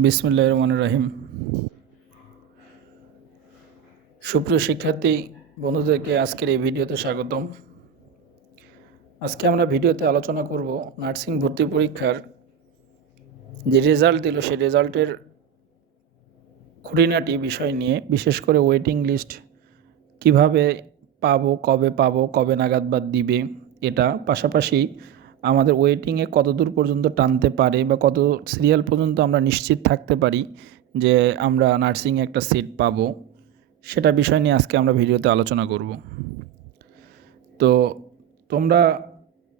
বিসমুল্লাহ রহমান রাহিম সুপ্রিয় শিক্ষার্থী, বন্ধুদেরকে আজকের এই ভিডিওতে স্বাগতম। আজকে আমরা ভিডিওতে আলোচনা করব নার্সিং ভর্তি পরীক্ষার যে রেজাল্ট দিল, সেই রেজাল্টের খুঁটিনাটি বিষয় নিয়ে, বিশেষ করে ওয়েটিং লিস্ট কীভাবে পাবো, কবে পাবো, কবে নাগাদ বাদ দিবে, এটা পাশাপাশি আমাদের ওয়েটিংয়ে কত দূর পর্যন্ত টানতে পারে বা কত সিরিয়াল পর্যন্ত আমরা নিশ্চিত থাকতে পারি যে আমরা নার্সিংয়ে একটা সিট পাবো, সেটা বিষয় নিয়ে আজকে আমরা ভিডিওতে আলোচনা করব। তো তোমরা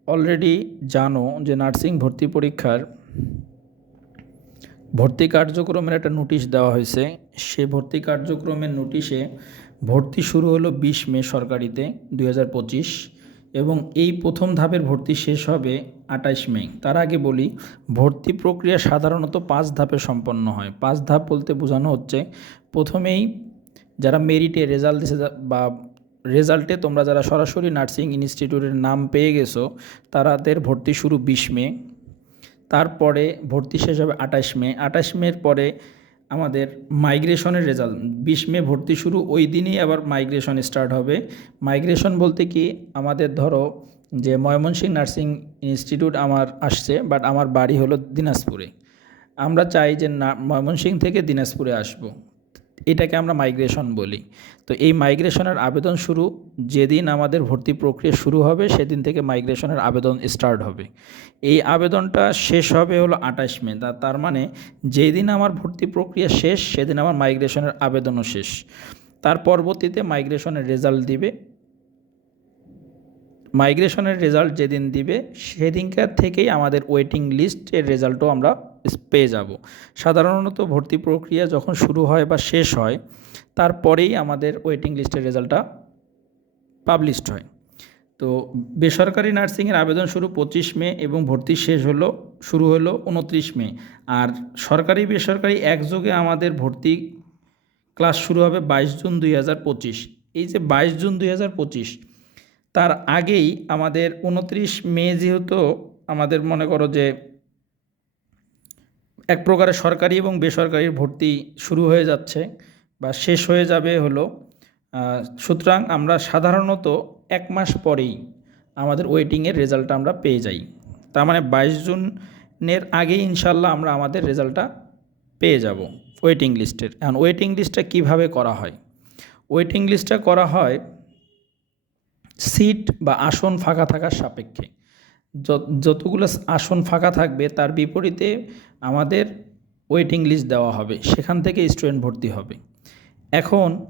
অলরেডি জানো যে নার্সিং ভর্তি পরীক্ষার ভর্তি কার্যক্রমের একটা নোটিশ দেওয়া হয়েছে। সে ভর্তি কার্যক্রমের নোটিশে ভর্তি শুরু হলো বিশ মে সরকারিতে দু হাজার পঁচিশ। এবং এই প্রথম ধাপের ভর্তি শেষ হবে আঠাইশ মে। তার আগে বলি, ভর্তি প্রক্রিয়া সাধারণত পাঁচ ধাপে সম্পন্ন হয়। পাঁচ ধাপ বলতে বোঝানো হচ্ছে, প্রথমেই যারা মেরিটে রেজাল্ট দিছে বা রেজাল্টে তোমরা যারা সরাসরি নার্সিং ইনস্টিটিউটের নাম পেয়ে গেছো তাদের ভর্তি শুরু বিশ মে। তারপরে ভর্তি শেষ হবে আঠাশ মে। আঠাশ মের পরে আমাদের মাইগ্রেশনের রেজাল্ট বিশ মে ভর্তি শুরু, ওই দিনই আবার মাইগ্রেশন স্টার্ট হবে। মাইগ্রেশন বলতে কি? আমাদের ধরো যে ময়মনসিংহ নার্সিং ইনস্টিটিউট আমার আসছে বাট আমার বাড়ি হলো দিনাজপুরে। আমরা চাই যে না, ময়মনসিংহ থেকে দিনাজপুরে আসব। এটাকে আমরা মাইগ্রেশন বলি। তো এই মাইগ্রেশনের আবেদন শুরু যেদিন আমাদের ভর্তি প্রক্রিয়া শুরু হবে, সেদিন থেকে মাইগ্রেশনের আবেদন স্টার্ট হবে। এই আবেদনটা শেষ হবে হলো আঠাশ মে তার মানে যেদিন আমার ভর্তি প্রক্রিয়া শেষ, সেদিন আমার মাইগ্রেশনের আবেদনও শেষ। তার পরবর্তীতে মাইগ্রেশনের রেজাল্ট দিবে মাইগ্রেশনের রেজাল্ট যেদিন দিবে, সেদিনকার থেকেই আমাদের ওয়েটিং লিস্টের রেজাল্টও আমরা পেয়ে যাব। সাধারণত ভর্তি প্রক্রিয়া যখন শুরু হয় বা শেষ হয়, তারপরেই আমাদের ওয়েটিং লিস্টের রেজাল্টটা পাবলিশড হয়। তো বেসরকারি নার্সিংয়ের আবেদন শুরু পঁচিশ মে এবং ভর্তি শেষ হলো, শুরু হলো উনত্রিশ মে। আর সরকারি বেসরকারি একযোগে আমাদের ভর্তি ক্লাস শুরু হবে বাইশ জুন দুই হাজার পঁচিশ। এই যে বাইশ জুন দুই হাজার পঁচিশ তার আগেই আমাদের উনত্রিশ মে যেহেতু আমাদের মনে করো যে এক প্রকারের সরকারি এবং বেসরকারি ভর্তি শুরু হয়ে যাচ্ছে বা শেষ হয়ে যাবে হলো সুতরাং আমরা সাধারণত এক মাস পরেই আমাদের ওয়েটিংয়ের রেজাল্টটা আমরা পেয়ে যাই। তার মানে বাইশ জুনের আগেই ইনশাল্লাহ আমরা আমাদের রেজাল্টটা পেয়ে যাব ওয়েটিং লিস্টের এখন ওয়েটিং লিস্টটা কীভাবে করা হয়? ওয়েটিং লিস্টটা করা হয় সিট বা আসন ফাঁকা থাকার সাপেক্ষে। যত- যতগুলো আসন ফাঁকা থাকবে, তার বিপরীতে আমাদের ওয়েটিং লিস্ট দেওয়া হবে। সেখান থেকে স্টুডেন্ট ভর্তি হবে। এখন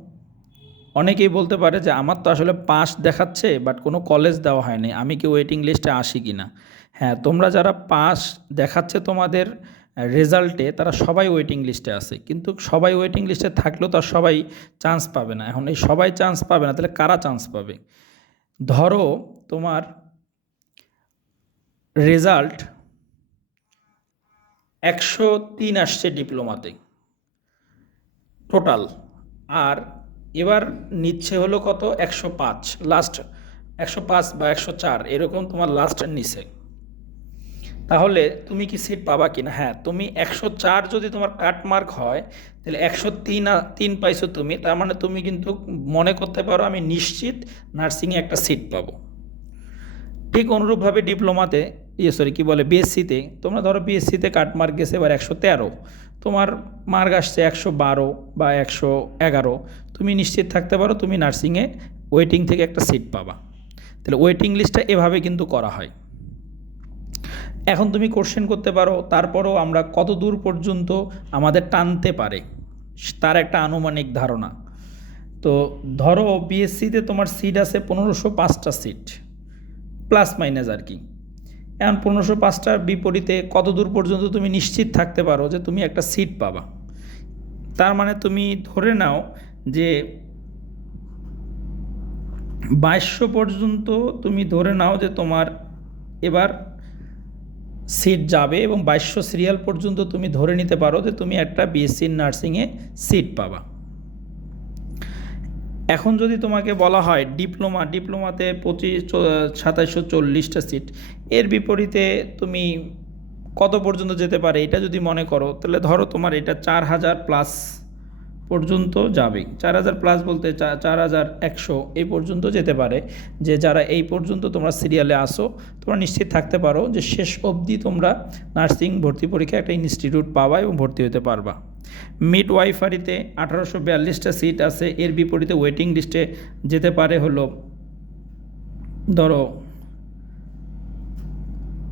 অনেকেই বলতে পারে যে, আমার তো আসলে পাস দেখাচ্ছে, বাট কোনো কলেজ দেওয়া হয়নি। আমি কি ওয়েটিং লিস্টে আসি কি না? হ্যাঁ তোমরা যারা পাস দেখাচ্ছে তোমাদের রেজাল্টে, তারা সবাই ওয়েটিং লিস্টে আছে। কিন্তু সবাই ওয়েটিং লিস্টে থাকলেও তো আর সবাই চান্স পাবে না। এখন এই সবাই চান্স পাবে না, তাহলে কারা চান্স পাবে? ধরো তোমার রেজাল্ট একশো তিন আসছে ডিপ্লোমাতে টোটাল আর এবার নিচ্ছে হলো কত? একশো পাঁচ লাস্ট একশো পাঁচ বা একশো চার, এরকম তোমার লাস্ট নিচে তাহলে তুমি কি সিট পাবা কি না হ্যাঁ তুমি একশো চার যদি তোমার কাট মার্ক হয়, তাহলে একশো তিন তিন পাইছো তুমি, তার মানে তুমি কিন্তু মনে করতে পারো আমি নিশ্চিত নার্সিংয়ে একটা সিট পাবো। ঠিক অনুরূপভাবে ডিপ্লোমাতে ইয়ে সরি কী বলে বিএসসিতে তোমরা ধরো বিএসসিতে কাট মার্ক গেছে এবার একশো তেরো, তোমার মার্ক আসছে একশো বারো বা একশো এগারো, তুমি নিশ্চিত থাকতে পারো তুমি নার্সিংয়ে ওয়েটিং থেকে একটা সিট পাবা। তাহলে ওয়েটিং লিস্টটা এভাবে কিন্তু করা হয়। এখন তুমি কোশ্চেন করতে পারো, তারপরও আমরা কত দূর পর্যন্ত আমাদের টানতে পারে? তার একটা আনুমানিক ধারণা। তো ধরো বিএসসিতে তোমার সিট আছে পনেরোশো পাঁচটা সিট প্লাস মাইনাস আর কি। এখন পনেরোশো পাঁচটার বিপরীতে কত দূর পর্যন্ত তুমি নিশ্চিত থাকতে পারো যে তুমি একটা সিট পাবা? তার মানে তুমি ধরে নাও যে বাইশশো পর্যন্ত তুমি ধরে নাও যে তোমার এবার সিট যাবে এবং বাইশশো সিরিয়াল পর্যন্ত তুমি ধরে নিতে পারো যে তুমি একটা বিএসসি নার্সিংয়ে সিট পাবা। এখন যদি তোমাকে বলা হয় ডিপ্লোমা ডিপ্লোমাতে পঁচিশ সাতাশশো চল্লিশটা সিট এর বিপরীতে তুমি কত পর্যন্ত যেতে পারে এটা যদি মনে করো, তাহলে ধরো তোমার এটা চার হাজার প্লাস পর্যন্ত যাবে। চার হাজার প্লাস বলতে চার হাজার একশো এই পর্যন্ত যেতে পারে। যে যারা এই পর্যন্ত তোমরা সিরিয়ালে আসো, তোমরা নিশ্চিত থাকতে পারো যে শেষ অবধি তোমরা নার্সিং ভর্তি পরীক্ষা একটা ইনস্টিটিউট পাবা এবং ভর্তি হতে পারবা। মিড ওয়াইফারিতে আঠারোশো বিয়াল্লিশটা সিট আছে। এর বিপরীতে ওয়েটিং লিস্টে যেতে পারে হলো, ধরো,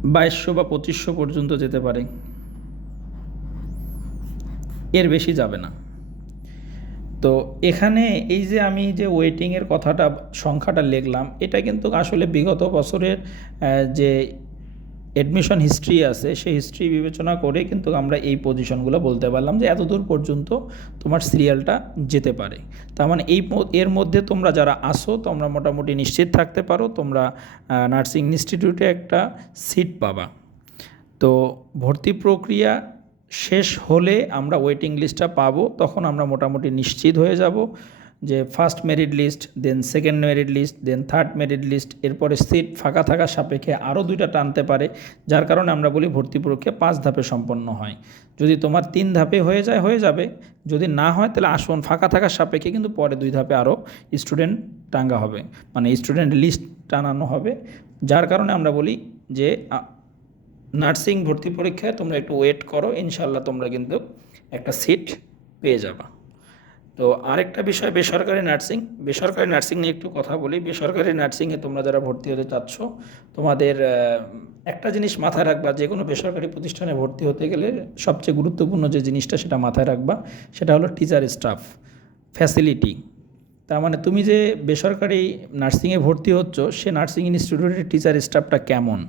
বাইশশো বা পঁচিশশো পর্যন্ত যেতে পারে। এর বেশি যাবে না। তো এখানে এই যে আমি যে ওয়েটিংয়ের কথাটা, সংখ্যাটা লিখলাম, এটা কিন্তু আসলে বিগত বছরের যে অ্যাডমিশন হিস্ট্রি আছে, সেই হিস্ট্রি বিবেচনা করে কিন্তু আমরা এই পজিশনগুলো বলতে পারলাম যে এত দূর পর্যন্ত তোমার সিরিয়ালটা যেতে পারে। তার মানে এই এর মধ্যে তোমরা যারা আসো তোমরা মোটামুটি নিশ্চিত থাকতে পারো, তোমরা নার্সিং ইনস্টিটিউটে একটা সিট পাবা। তো ভর্তি প্রক্রিয়া শেষ হলে আমরা ওয়েটিং লিস্টটা পাবো, তখন আমরা মোটামুটি নিশ্চিত হয়ে যাব যে first merit list then second merit list then third merit list এরপরে সিট ফাঁকা থাকার সাপেক্ষে আরও দুইটা টানতে পারে, যার কারণে আমরা বলি ভর্তি প্রক্রিয়া পাঁচ ধাপে সম্পন্ন হয়। যদি তোমার তিন ধাপে হয়ে যায়, হয়ে যাবে, যদি না হয় তাহলে আসন, ফাঁকা থাকার সাপেক্ষে কিন্তু পরে দুই ধাপে আরও স্টুডেন্ট টাঙ্গা হবে মানে স্টুডেন্ট লিস্ট টানানো হবে, যার কারণে আমরা বলি যে নার্সিং ভর্তি পরীক্ষায় তোমরা একটু ওয়েট করো ইনশাল্লাহ তোমরা কিন্তু একটা সিট পেয়ে যাবা। তো আরেকটা বিষয়, বেসরকারি নার্সিং। বেসরকারি নার্সিং নিয়ে একটু কথা বলি। বেসরকারি নার্সিংয়ে তোমরা যারা ভর্তি হতে চাচ্ছ, তোমাদের একটা জিনিস মাথায় রাখবা যে কোনো বেসরকারি প্রতিষ্ঠানে ভর্তি হতে গেলে সবচেয়ে গুরুত্বপূর্ণ যে জিনিসটা সেটা মাথায় রাখবা, সেটা হলো টিচার স্টাফ ফ্যাসিলিটি তার মানে তুমি যে বেসরকারি নার্সিংয়ে ভর্তি হচ্ছ, সে নার্সিং ইনস্টিটিউটের টিচার স্টাফটা কেমন?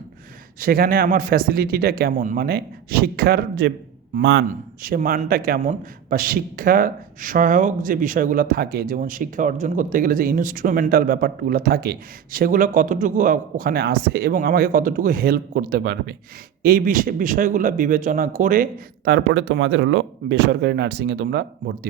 সেখানে আমার ফ্যাসিলিটিটা কেমন? মানে শিক্ষার যে মান, সে মানটা কেমন? বা শিক্ষা সহায়ক যে বিষয়গুলো থাকে, যেমন শিক্ষা অর্জন করতে গেলে যে ইনস্ট্রুমেন্টাল ব্যাপারগুলো থাকে, সেগুলো কতটুকু ওখানে আছে এবং আমাকে কতটুকু হেল্প করতে পারবে? এই বিষয়, বিষয়গুলো বিবেচনা করে তারপরে তোমাদের হলো বেসরকারি নার্সিংয়ে তোমরা ভর্তি হবে